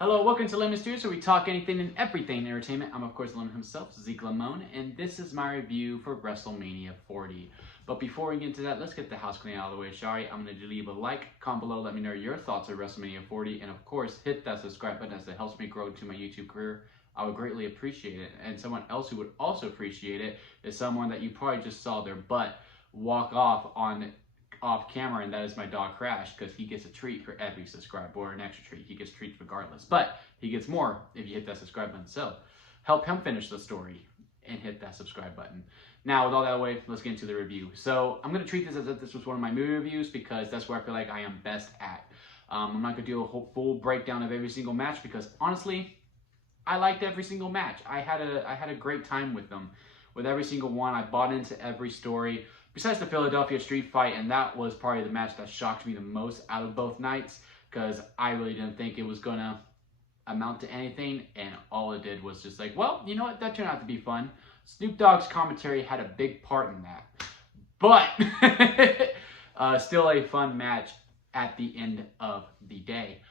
Hello, welcome to Lemon Studios, where we talk anything and everything entertainment. I'm, of course, Lemon himself, Zeke Lemon, and this is my review for WrestleMania 40. But before we get into that, let's get the house cleaning out of the way, shall we? I'm going to leave a like, comment below, let me know your thoughts on WrestleMania 40, and of course, hit that subscribe button as it helps me grow to my YouTube career. I would greatly appreciate it. And someone else who would also appreciate it is someone that you probably just saw their butt walk off camera, and that is my dog Crash, because he gets a treat for every subscribe, or an extra treat. He gets treats regardless, but he gets more if you hit that subscribe button. So help him finish the story and hit that subscribe button. Now, with all that away, let's get into the review. So I'm going to treat this as if this was one of my movie reviews, because that's where I feel like I am best at. I'm not going to do a whole full breakdown of every single match, because honestly, I liked every single match. I had a great time with them. With every single one, I bought into every story. Besides the Philadelphia street fight, and that was probably the match that shocked me the most out of both nights, because I really didn't think it was going to amount to anything, and all it did was just like, well, you know what, that turned out to be fun. Snoop Dogg's commentary had a big part in that. But still a fun match at the end of the day.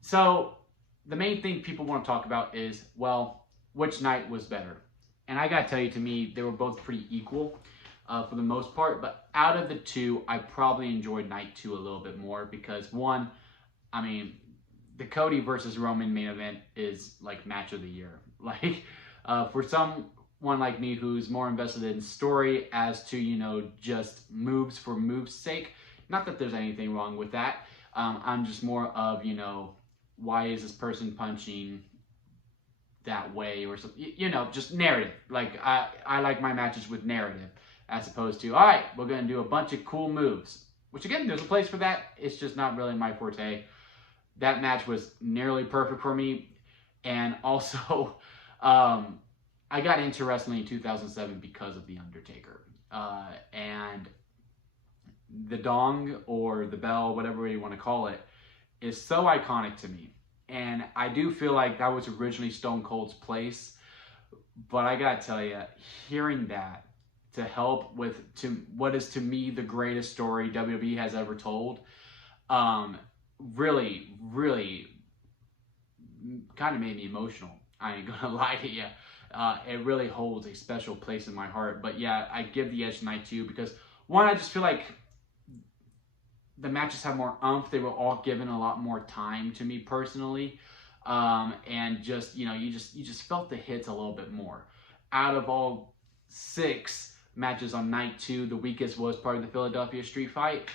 So the main thing people want to talk about is, well, which night was better? And I gotta tell you, to me, they were both pretty equal. For the most part, but out of the two, I probably enjoyed night 2 a little bit more, because one, I mean, the Cody versus Roman main event is like match of the year. Like, for someone like me who's more invested in story as to, you know, just moves for moves' sake, not that there's anything wrong with that. I'm just more of, you know, why is this person punching that way, or something, you know, just narrative. Like, I like my matches with narrative, as opposed to, all right, we're going to do a bunch of cool moves. Which, again, there's a place for that. It's just not really my forte. That match was nearly perfect for me. And also, I got into wrestling in 2007 because of The Undertaker. And the dong, or the bell, whatever you want to call it, is so iconic to me. And I do feel like that was originally Stone Cold's place. But I got to tell you, hearing that, to help with what is to me the greatest story WWE has ever told, really, really kind of made me emotional. I ain't gonna lie to you. It really holds a special place in my heart. But yeah, I give the edge to night 2, because one, I just feel like the matches have more oomph. They were all given a lot more time to me personally, and just, you know, you just felt the hits a little bit more. Out of all 6 matches on night 2, the weakest was part of the Philadelphia street fight,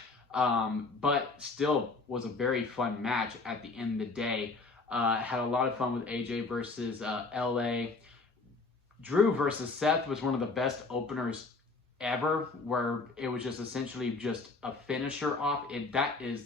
but still was a very fun match at the end of the day. Had a lot of fun with AJ versus LA. Drew versus Seth was one of the best openers ever, where it was just essentially just a finisher off. That is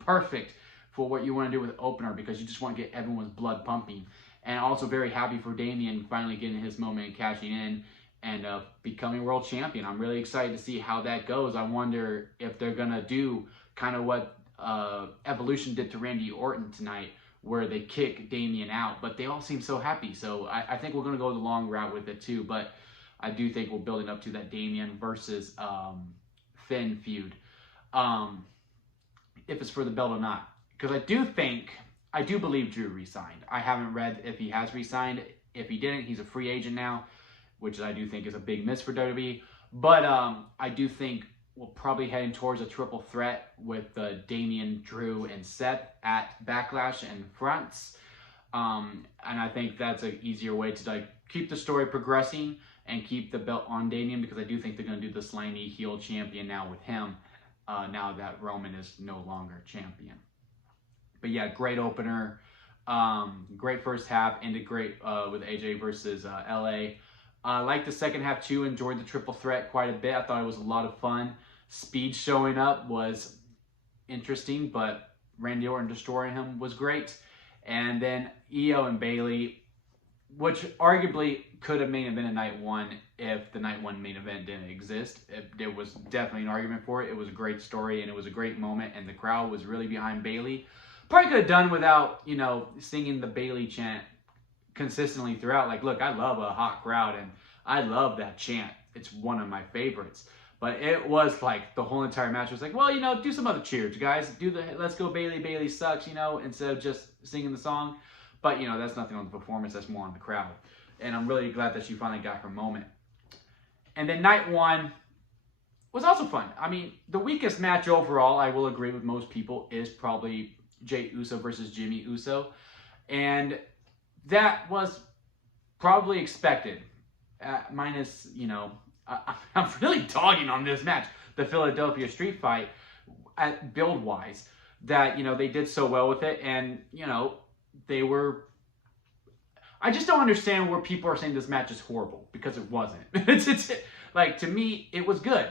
perfect for what you want to do with an opener, because you just want to get everyone's blood pumping. And also very happy for Damian finally getting his moment and cashing in and becoming world champion. I'm really excited to see how that goes. I wonder if they're going to do kind of what Evolution did to Randy Orton tonight, where they kick Damian out. But they all seem so happy. So I think we're going to go the long route with it too. But I do think we're building up to that Damian versus Finn feud. If it's for the belt or not. Because I do believe Drew re-signed. I haven't read if he has re-signed. If he didn't, he's a free agent now, which I do think is a big miss for WWE. But I do think we're probably heading towards a triple threat with Damian, Drew, and Seth at Backlash and fronts. And I think that's an easier way to like keep the story progressing and keep the belt on Damian, because I do think they're going to do the slimy heel champion now with him, now that Roman is no longer champion. But yeah, great opener. Great first half, ended great with AJ versus LA. I liked the second half too, enjoyed the triple threat quite a bit. I thought it was a lot of fun. Speed showing up was interesting, but Randy Orton destroying him was great. And then Io and Bayley, which arguably could have main evented night 1 if the night 1 main event didn't exist. There was definitely an argument for it. It was a great story, and it was a great moment, and the crowd was really behind Bayley. Probably could have done without, you know, singing the Bayley chant consistently throughout. Like, look, I love a hot crowd, and I love that chant. It's one of my favorites. But it was like the whole entire match was like, well, you know, do some other cheers, guys. Do the "Let's Go Bailey, Bailey Sucks," you know, instead of just singing the song. But, you know, that's nothing on the performance. That's more on the crowd. And I'm really glad that she finally got her moment. And then night one was also fun. I mean, the weakest match overall, I will agree with most people, is probably Jey Uso versus Jimmy Uso. And that was probably expected. Minus, you know, I'm really dogging on this match, the Philadelphia Street Fight, build-wise, that, you know, they did so well with it. And, you know, they were... I just don't understand where people are saying this match is horrible, because it wasn't. It's like, to me, it was good.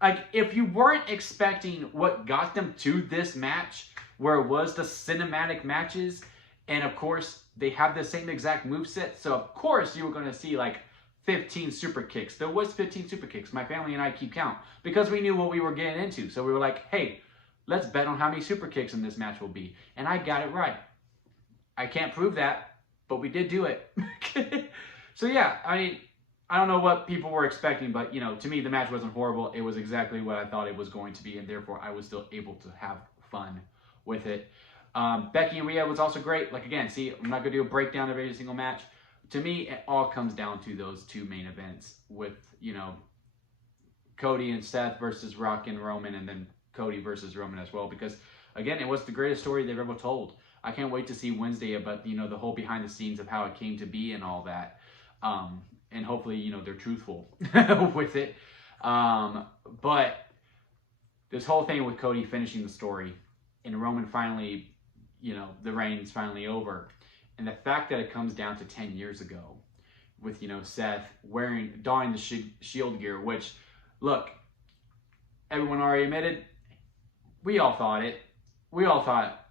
Like, if you weren't expecting what got them to this match, where it was the cinematic matches, and of course, they have the same exact moveset, so of course you were going to see, like, 15 super kicks. There was 15 super kicks. My family and I keep count, because we knew what we were getting into. So we were like, hey, let's bet on how many super kicks in this match will be. And I got it right. I can't prove that, but we did do it. So yeah, I mean, I don't know what people were expecting, but, you know, to me, the match wasn't horrible. It was exactly what I thought it was going to be, and therefore I was still able to have fun with it. Becky and Rhea was also great. Like, again, see, I'm not going to do a breakdown of every single match. To me, it all comes down to those two main events with, you know, Cody and Seth versus Rock and Roman, and then Cody versus Roman as well, because, again, it was the greatest story they've ever told. I can't wait to see Wednesday about, you know, the whole behind the scenes of how it came to be and all that. And hopefully, you know, they're truthful with it. But this whole thing with Cody finishing the story and Roman finally, you know, the reign's finally over. And the fact that it comes down to 10 years ago with, you know, Seth donning the Shield gear, which, look, everyone already admitted, we all thought it. We all thought,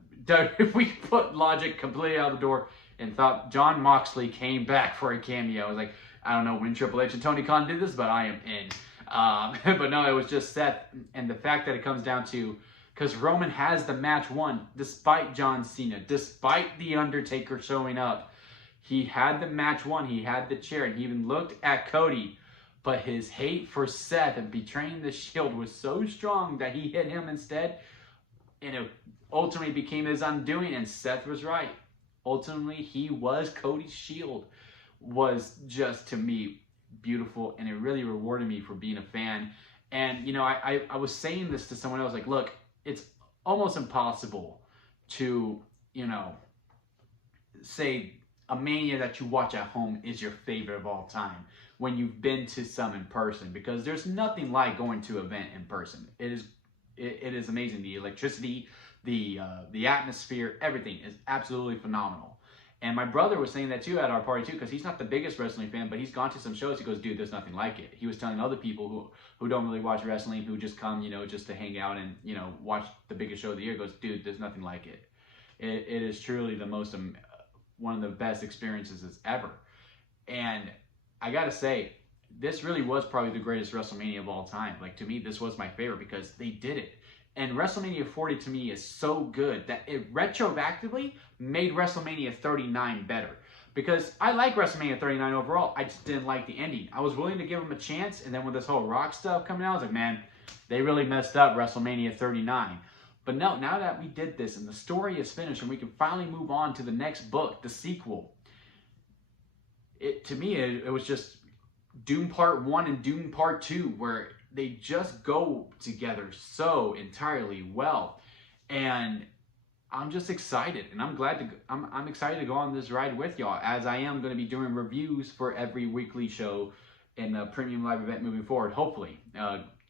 if we put logic completely out the door and thought Jon Moxley came back for a cameo, I was like, I don't know when Triple H and Tony Khan did this, but I am in. But no, it was just Seth. And the fact that it comes down to, because Roman has the match won, despite John Cena, despite The Undertaker showing up. He had the match won, he had the chair, and he even looked at Cody. But his hate for Seth and betraying the Shield was so strong that he hit him instead. And it ultimately became his undoing, and Seth was right. Ultimately, he was Cody's Shield. Was just, to me, beautiful, and it really rewarded me for being a fan. And, you know, I was saying this to someone else, like, look, it's almost impossible to, you know, say a Mania that you watch at home is your favorite of all time when you've been to some in person, because there's nothing like going to an event in person. It is amazing. The electricity, the atmosphere, everything is absolutely phenomenal. And my brother was saying that too at our party too, because he's not the biggest wrestling fan, but he's gone to some shows. He goes, dude, there's nothing like it. He was telling other people who don't really watch wrestling, who just come, you know, just to hang out and, you know, watch the biggest show of the year, goes, dude, there's nothing like it. It is truly the most, one of the best experiences ever. And I got to say, this really was probably the greatest WrestleMania of all time. Like, to me, this was my favorite because they did it. And WrestleMania 40 to me is so good that it retroactively made WrestleMania 39 better. Because I like WrestleMania 39 overall, I just didn't like the ending. I was willing to give them a chance, and then with this whole Rock stuff coming out, I was like, man, they really messed up WrestleMania 39. But no, now that we did this and the story is finished and we can finally move on to the next book, the sequel, to me, it was just Doom Part 1 and Doom Part 2, where they just go together so entirely well. And I'm just excited, and I'm excited to go on this ride with y'all, as I am going to be doing reviews for every weekly show in the premium live event moving forward, hopefully,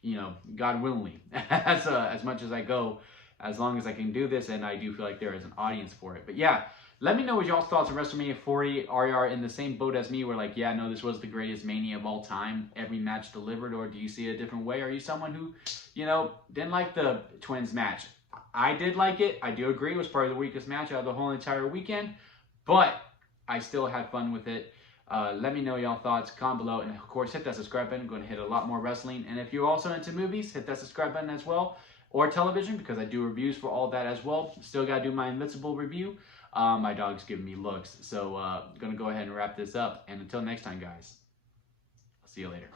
you know, God willingly, as much as I go, as long as I can do this, and I do feel like there is an audience for it. But yeah, let me know what y'all's thoughts on WrestleMania 40. Are you in the same boat as me, where like, yeah, no, this was the greatest Mania of all time, every match delivered, or do you see it a different way? Are you someone who, you know, didn't like the Twins match? I did like it. I do agree it was probably the weakest match out of the whole entire weekend, but I still had fun with it. Let me know y'all thoughts, comment below, and of course hit that subscribe button. I'm going to hit a lot more wrestling, and if you're also into movies, hit that subscribe button as well, or television, because I do reviews for all that as well. Still got to do my Invincible review. My dog's giving me looks, so I'm going to go ahead and wrap this up, and until next time, guys, I'll see you later.